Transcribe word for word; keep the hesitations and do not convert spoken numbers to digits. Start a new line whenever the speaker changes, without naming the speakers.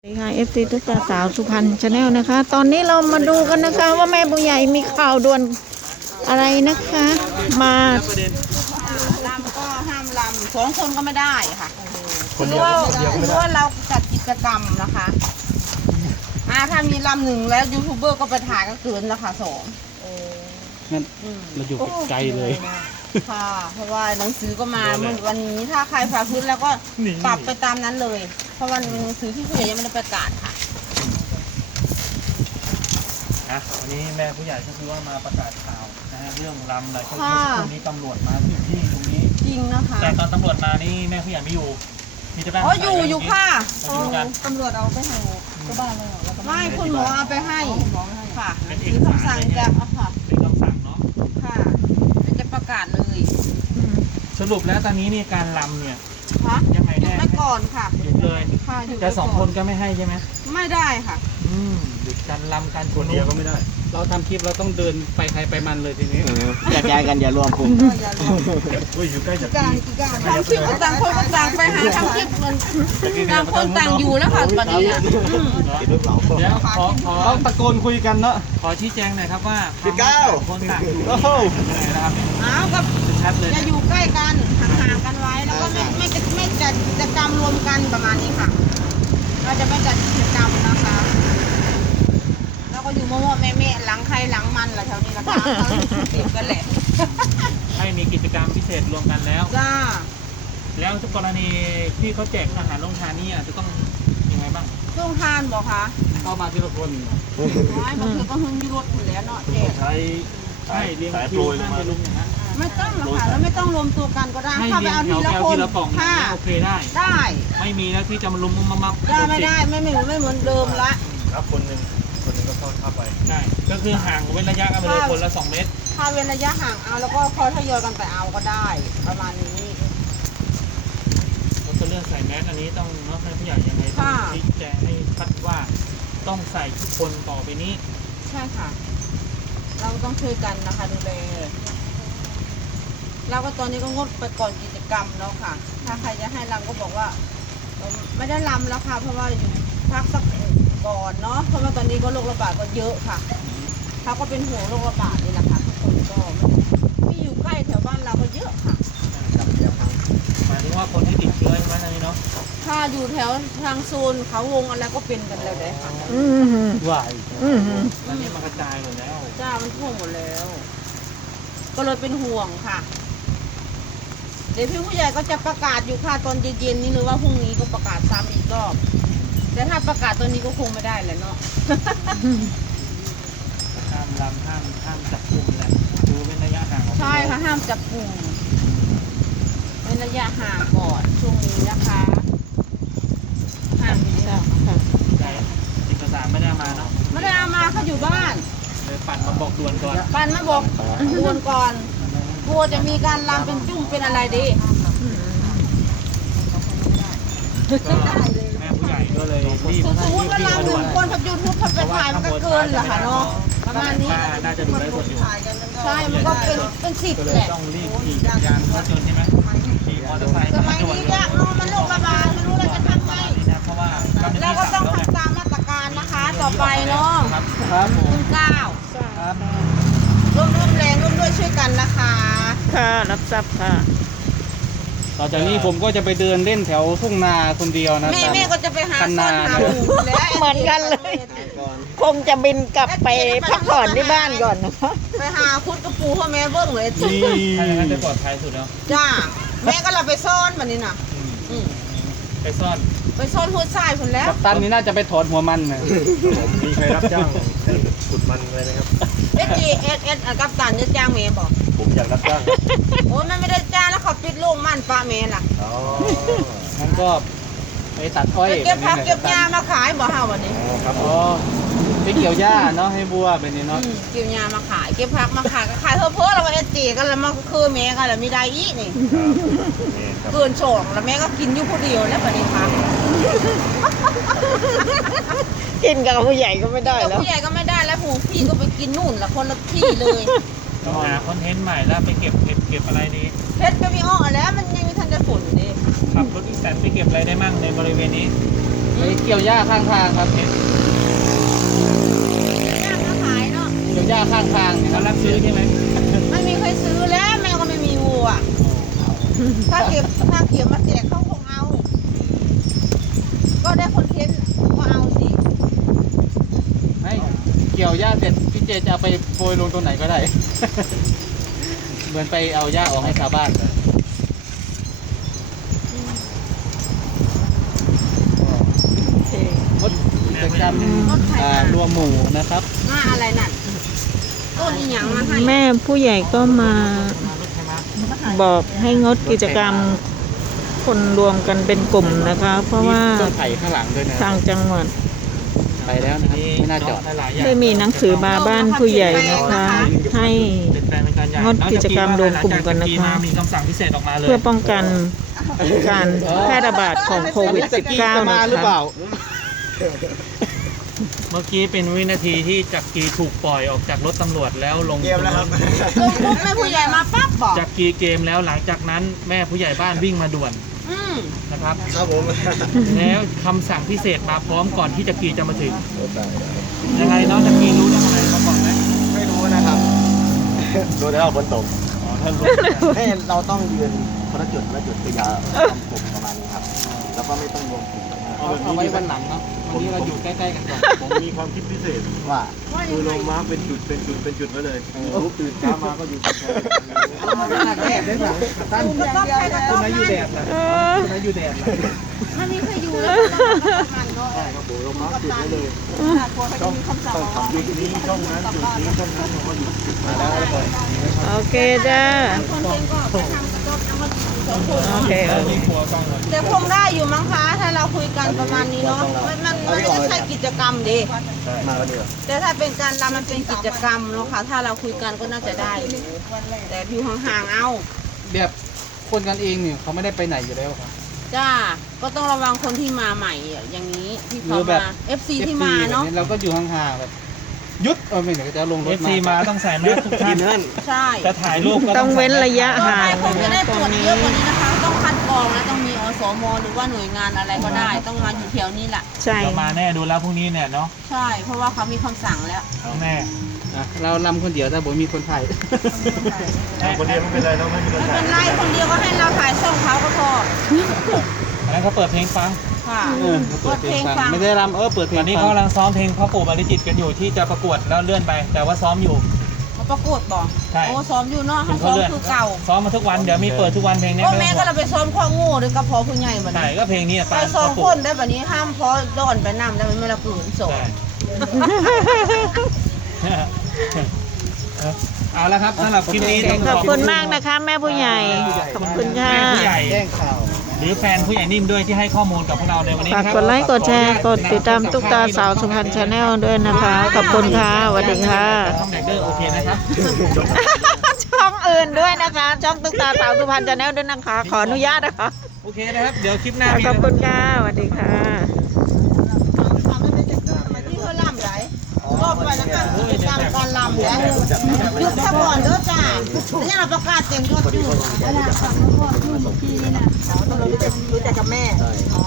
สวัสดีค่ะ เอฟ ซี ทุกท่านสาวสุพรรณชาแนลนะคะ ตอนนี้เรามาดูกันนะคะว่าแม่ผู้ใหญ่มีข่าวด่วนอะไรนะคะ มา
ลำก็ห้ามลำสองคนก็ไม่ได้ค่ะคนเดียวหรือว่าเราจัดกิจกรรมนะคะอ่าถ้ามีลำหนึ่งแล้วยูทูบเบอร์ก็ไปถ่ายก็เกินแล้วค่ะสอง
งั้นเราอยู่ไกลเลย
ค่ะเพราะว่าหนังสือก็มาเมื่อวันนี้ถ้าใครฝ่าพื้นแล้วก็ปรับไปตามนั้นเลย เพราะว่าหนังสือที่ผู้ใหญ่ยังไม่ได้ประกาศค่ะ
นะวันนี้แม่ผู้ใหญ่ก็คือว่ามาประกาศข่าวนะฮะเรื่องลำอะไรช่วง
ค่ะ
นี้ตำรวจมาถึงที่ตรงนี้
จริงนะคะ
แต่ตอนตำรวจมานี่แม่ผู้ใหญ่ไม่อยู่มีแต่แม่
อ๋ออยู่อยู่ค่ะ
มาอยู่กัน
ตำรวจเอาไปให้ที่บ้านเลยไม่คุณหมอเอาไปให้ค่ะ
เป็นเอ
คื
ก
อ
สาร
คำสั่งจะเอาค่ะ
เป็นคำสั่งเนาะ
ค่ะจะประกาศเลย
สรุปแล้วตอนนี้นี่การลำเนี่ย
ฮะ
ยังไง
หยุด
แน่
ไว้ก่อนค่ะ
หยุดเลย
ค่ะหยุด
แต่
ไว้
สอง
ก่
คนก็ไม่ให้ใช่ไหม
ไม่ได้ค่ะ
อืมหยุดการลำการคนเดียวก็ไม่ได้
เราทำคลิปเราต้องเดินไปใครไปมันเลยทีนี้
แยกย้ายกันอย่ารวมกลุ่ม
อย่าลง
อุ้ยอยู่ใกล้จะ
การการทำคลิปก็ต่างคนก็ต่างไปหาทำคลิปมันต่างคนต่างอยู่แล้วค่ะตอนนี้อ่ะอืม
คิดหรือเปล่า
เดี๋ยวขอขอ
ต้องตะโกนคุยกันเนาะ
ขอชี้แจงหน่อยครับว่า
พี่ก้าว
คนต่างอยู่
โอ้โห
ยังไงนะครับ
เอากับ
ชัดเลย
อย่าอยู่ใกล้กันห่างๆกันไว้แล้วก็ไม่ไม่ไม่จัดกิจกรรมรวมกันประมาณนี้ค่ะ เราจะไม่จัดกิจกรรมนะคะแล้วก็อยู่มั่วๆแม่ๆหลังใครหลังมันแหละแถวนี้นะคะเขาติดกันแหละ
ให้มีกิจกรรมพิเศษรวมกันแล้ว
จ้า
แล้วกรณีที่เขาแจกอาหารโรงทานนี่อาจจะต้องยังไงบ้าง
ช่วงทานบอกคะ
เข้ามาทีละคน
น้อยบางทีก็หึงอยูรถอยู่แล้วเนาะเจ๊
ใช้ใช่เรียงคิวนั่นไปลุงอย่างนั้น
ไม่ต้องหรอกค่ะแล้วไม่ต้องรวมตัวกันก็ได้
ให้
เข้าไป
เรียง
เอา
แถ
ที
ว
ละ
แถว
คน
ทีละกล่อง
ค่ะ
โอเคได้
ได้
ไม่มีแล้วที่จะมาลุมมามับ
ได้ไม่ได้ไม่ไม่ไม่เหมือนเดิมละ
รับคนหนึ่งคนหนึ่งก็เข้าเข้าไป
ได้ก็คือห่างเว้นระยะกันไปเลยคนละสองเมตร
ถ้าเว้นระยะห่างเอาแล้วก็คอยทยอยกันไปเอาก็ได้ ประมาณนี้
แล้วก็เรื่องใส่แมสอันนี้ต้องเนาะให้ผู้ใหญ่ยังไงต้องชี้แจงให้ชัดว่าต้องใส่ทุกคนต่อไปนี้
ใช่ค่ะ เราต้องช่วยกันนะคะดูแลเราก็ตอนนี้ก็งดไปก่อนกิจกรรมเนาะค่ะ ถ้าใครจะให้รำก็บอกว่าเราไม่ได้รำแล้วค่ะเพราะว่าอยู่พักสักก่อนเนาะเพราะว่าตอนนี้ก็โรคระบาดก็เยอะค่ะเขาก็เป็นห่วงโรคระบาดนี่แหละค่ะทุกคนก็ไม่อยู่ใกล้แถวบ้านเราก็เยอะค่ะ
หมายถึงว่าคนที่ติดเชื้อใช่ไหมอันนี้เนาะ
ถ้าอยู่แถวทางโซนเขาวงอะไรก็เป็นกันแล้วเลยค่ะ
อืมหืม
ว่าย
อืมหืม
ตอนนี้มันกระจายหมดแล้ว
จ้ามันท่วมหมดแล้ว ก็เลยเป็นห่วงค่ะ เดี๋ยวพี่ผู้ใหญ่ก็จะประกาศอยู่ค่ะตอนเย็นๆนี้หรือว่าพรุ่งนี้ก็ประกาศซ้ำอีกรอบแต่ถ้าประกาศตอนนี้ก็คงไม่ได้แหละเนาะ
ห้ามลำห้ามห้ามจับกลุ่มแหละดูเป็นระยะห่างออกไป
ใช่ค่ะห้ามจับกลุ่มเป็นระยะห่างก่อนช่วงนี้นะคะห่างอยู่นี่
ค่ะ
นะ
ค่ะ
ใช่เอกสารไม่ได้เอามาเนาะ
ไม่ได้เอามาเขาอยู่บ้าน
เลยปั่นมาบอกด่วนก่อน
ปันมาบอกดวนก่อนกลัวจะมีการลามเป็นจุ้งเป็นอะไรดี
ก็แม่ผู้ใหญ่ก็เลยรีบ
สมมติว่าลามหนึ่งคนพับยูทูบพับไปถ่ายมันก็เกินเหรอคะเนาะประมาณนี้
ป้าน่าจะดูไลฟ์สดอยู่
ใช่มันก็เป็นเป็นสิบ
ก็เล
แห
ย
ละ
ต้องรีบขี่จักรยานรถยนต์ใช่ไหมขี่มอเตอร์ไซค์
สมัยนี้ยากเนาะมันโรคระบาดไม่รู้เราจะทำไง
นี่นะเพราะว่าก็เป็น
เรา
ที่
ก็ต้
สั่
อง
งแล้วไง
ทำตามมาตรการนะคะ ต่อไปเนาะ
ครับ
ครับผม
คุณเก้า
ครับ
ร่วมร่วมแรงร่วมด้วยช่วยกันนะคะ
ค่ะรับทราบค่ะ
ต่อจากนี้ผมก็จะไปเดินเล่นแถวทุ่งนาคนเดียวนะ
แม่
ตาม
แม่ก็จะไปหาซ่อนหาหมูแล้ว
เหมือนกันเลย คงจะบินกลับไปพักผ่อนที่บ้านก่อนนะคะ
ไปหาคุดกระปูพ่อแม่เบิ้งเลย
นี่
ถ้าอย่างนั้นจะปลอดภัยสุดแล้ว
จ้าแม่ก็เราไปซ่อนแบบนี้น่ะอืม
ไปซ่อน
ไปซ่อนหัวทรายคนแล้ว
กัปตันนี่น่าจะไปถอนหัวมันนะ
มีใครรับจ้างให้ขุดมันไว้นะครับ
เอสจีเอสเอสกับตันจะจ้างเมย์บอก
ผมอยากรับจ้าง
โอ้ยมันไม่ได้จ้างแล้วเขาปิดโรงมันป้าเมย์ล่ะ
อ๋อ
งั้นก็ไปตัดอ้อย
ไปเก็บผักเก็บหญ้ามาขายบ่เฮาวันนี้
อ๋อครับผ
อ๋อ
ม
ไปเกี่ยวหญ้าเนาะให้บัวเป็นนี่เนาะ
อืมเก็บหญ้ามาขายเก็บผักมาขายก็ขายเพิ่มเพิ่มแล้วว่าเอสจีก็แล้วมาคือเมย์ก็แล้วมีได้อีกนี่
นี่ครับ
เกินโฉงแล้วแม่ก็กินอยู่ผู้เดียวแล้ววันนี้ค่ะ
กินกับผู้ใหญ่ก็ไม่ได้แล้ว
ผู้ใหญ่ก็ไม่ได้แล้วผู้พี่ก็ไปกินนู่นละคนละที่เลย
ต้องหาคอนเทนต์ใหม่แล้วไปเก็บเก็บเก็บอะไรดี
เพชรก็มีอ้อแล้วมันยังมีทันจะฝนดิ
ขับรถอีแตนไปเก็บอะไรได้มั่งในบริเวณนี้
อ
ไปเกี่ยวหญ้าข้างทางครับเนี่ย
ย่างมาขายเนาะ
เกี่ยวหญ้าข้างทางเนี่ย
เขารับซื้อใช่ไหม
ไม่มีใครซื้อแล้วแม่ก็ไม่มีวัวถ้าเก็บถ้าเก็บมาแจกเขาคงเอา ก็ได้คอนเทนต์ก็เอาสิ
ให้เกี่ยวหญ้าเสร็จพี่เจจะเอาไปโปรยลงตรงไหนก็ได้ เหมือนไปเอาหญ้าออกให้ชาวบ้านเลยงดกิจกรรมอ่ารวมหมู่นะครับ
มาอะไรนั่นต้นอีหยังมาให้
แม่ผู้ใหญ่ก็มาบอกให้งดกิจกรรมคนรวมกันเป็นกลุ่มนะคะ เพราะว่า
ต้นไผ่ข้างหลังด้วยนะ
ทางจังหวัด
ไปแล้วนะครับไม่น่าจอด
หลายๆอย่าง
ได้มีหนังสือมาบ้านผู้ใหญ่นะคะ ให้
เป็นแปลงเป็นการใหญ่
งดกิจกรรมรวมกลุ่มกันนะคะ
มีคำสั่งพิเศษออกมาเลย
เพื่อป้องกันการแพร่ระบาดของโควิด สิบเก้า
มา
นะ
หรือเป
คะ
ล่า
เมื่อกี้เป็นวินาทีที่จักรีถูกปล่อยออกจากรถตำรวจแล้วลง
เกมแล้วครับ
ลงปุ๊บแม่ผู้ใหญ่มาปั๊บบอก
จักรีเกมแล้วหลังจากนั้นแม่ผู้ใหญ่บ้านวิ่งมาด่วน
อืม
นะครับ
ครับผม
แล้วคำสั่งพิเศษมาพร้อมก่อนที่จักรีจะมาถึงยังไงน้องจักรีรู้เรื่องอะไรมาก่อนไหม
ไม่รู้นะครับดูแต่ว่าฝนตก
อ๋อท่านรู้
ให้เราต้องยืนคนละจุดละจุดคือยาทำกลุ่มประมาณนี้ครับ แล้วก็ไม่ต้องรวมกลุ่มกันนะครับ
เอาเอาไว้วันหลังเนาะวันนี้เราอยู่ใกล้ๆกันก่อน
ผมมีความคิดพิเศษว่า
ว่ายั
คื
ง
อ
ไง
ลงมาร์คเป็นจุดเป็นจุดเป็นจุดไว้เลยรูปตื่นเช้ามาก็อยู่แค่
ท่าน
คุณต้องใช้กระต้
คุณ
ม
นายอยู่แดด
นะ
ล่ะคุณนายอยู่แดดล่ะ
ถ้ามีใครอยู่แล้วมันก็
ใช่ครับผมลงมาร์คจุดไว้เลย
ถ้ากลัวเขาจะมีคำสั่ง
ต้อง
ออก
ทำจุดนี้ช่องนั้นจุดนี้ช่องนั้นผมก็อยู่มาแล้วแล้วก็
โอเคจ้า
คนเองก็ไปทำกระต้มน้ำมันสองคน
โอเคโอเค
แต่คงได้อยู่มั้งคะถ้าเราคุยกันประมาณนี้เนาะมันมันมันไม่ใช่กิจกรรมดิ
มาแล้วดีกว่า
แต่ถ้าเป็นการรำมันเป็นกิจกรรมเนาะค่ะถ้าเราคุยกันก็น่าจะได้อยู่แต่อยู่ห่างๆเอา
แบบคนกันเองเนี่ยเขาไม่ได้ไปไหนอยู่แล้วครับ
จ้าก็ต้องระวังคนที่มาใหม่อะอย่างนี้ที่
ห
เขา
รือแบบ
มา เอฟ ซี ที่มาเนาะ
แบบเราก็อยู่ห่างๆแบบหยุดเออไม่เดี๋ยวจะลงร
เอ
ถ
ฟซีมาต้องใส่แมสทุกท่าน
นั่น
ใช่
จะถ่ายรูปก็
ต้องเว้นระยะ
ต่อ
ห่า
ไป
ง
คงจะ
นะ
ได้ต
ตร
รว
ง
จ
นี้
เยอะกว่านี้นะคะ ต้องคัดกรองและต้องมีอสมหรือว่าหน่วยงานอะไรก็ได้ ต้องมาอยู่แถวนี้แหละ
ใช่
เรามาแน่ดูแล้วพรุ่งนี้เนี่ยเนาะ
ใช่ เพราะว่าเขามีคำสั่งแล้ว
แน่
อ่ะเราลำคนเดียวแต่ผมมีคนถ่าย
คนเดียวไม่เป็นไรเราไม่มีปัญ
ไม่
หา
เป็นไรคนเดียวก็ให้เราถ่ายช่องเขาก็พอ
อันนั้นเขาเปิดเพลงฟัง
ค่ะ
เออเปิดเพลงฟังไม่ได้ลำเออเปิดเพล
ต
ง
อนนี้
ฟั
เขา
ง
กำลังซ้อมเพลงพ่อปู่บริจิตรกันอยู่ที่จะประกวดแล้วเลื่อนไป แต่ว่าซ้อมอยู่
เขาประกวดบอก
ใช่
โอ้ซ้อมอยู่เนาะ
ถึ
เขา
ง
ซ้
เขา
อม
เลื่อน
คือเก่า
ซ้อมมาทุกวันเดี๋ยวมีเปิดทุกวันเพลงนี้
พ่อ
ไม่
แม่
ต้อง
ก็เราไปซ้อมข้องูด้วยกับพอผู้ใหญ่แบบ
ใช่
นี้
ก็เพลงนี้อะ
ไป
ฟัง
สอง
พ่อ
ค
ปู่
นได้แบบนี้ห้ามพอโดนไปนำได้ไม่ละกืนสอง
ใช่เอาละครับสำหรับคลิปนี้ต้อง
ขอบคุณมากนะคะ แม่ผู้ใหญ่ ขอบคุณค่ะ
แม่ผู้ใหญ่
แจ้งข่าว
หรือแฟนผู้ใหญ่นิ่มด้วยที่ให้ข้อมูลกับพวกเราในวันนี้
ฝาก
ครับ
กดไลค์ กดแชร์ กดติดตามตุ๊กตาสาวสุพรรณชาแนลด้วยนะคะ ขอบคุณค่ะสวัสดีค่ะ
ช่องแดกเดอร์โอเคนะครับ
ช่องอื่นด้วยนะคะ ช่องตุ๊กตาสาวสุพรรณชาแนลด้วยนะคะ ขออนุญาตนะคะ
โอเคนะครับ เดี๋ยวคลิปหน้ามี
ขอบคุณค่ะสวัสดีค่ะ
ที่เขาล่ำไหนก็ไปแล้วกันกิจกรรมการล่ำเนี่ยหยุดซะก่อนเด้อจ้าแล้วยังเราประกาศเต็มยอดอยู่รู้จักกับแม่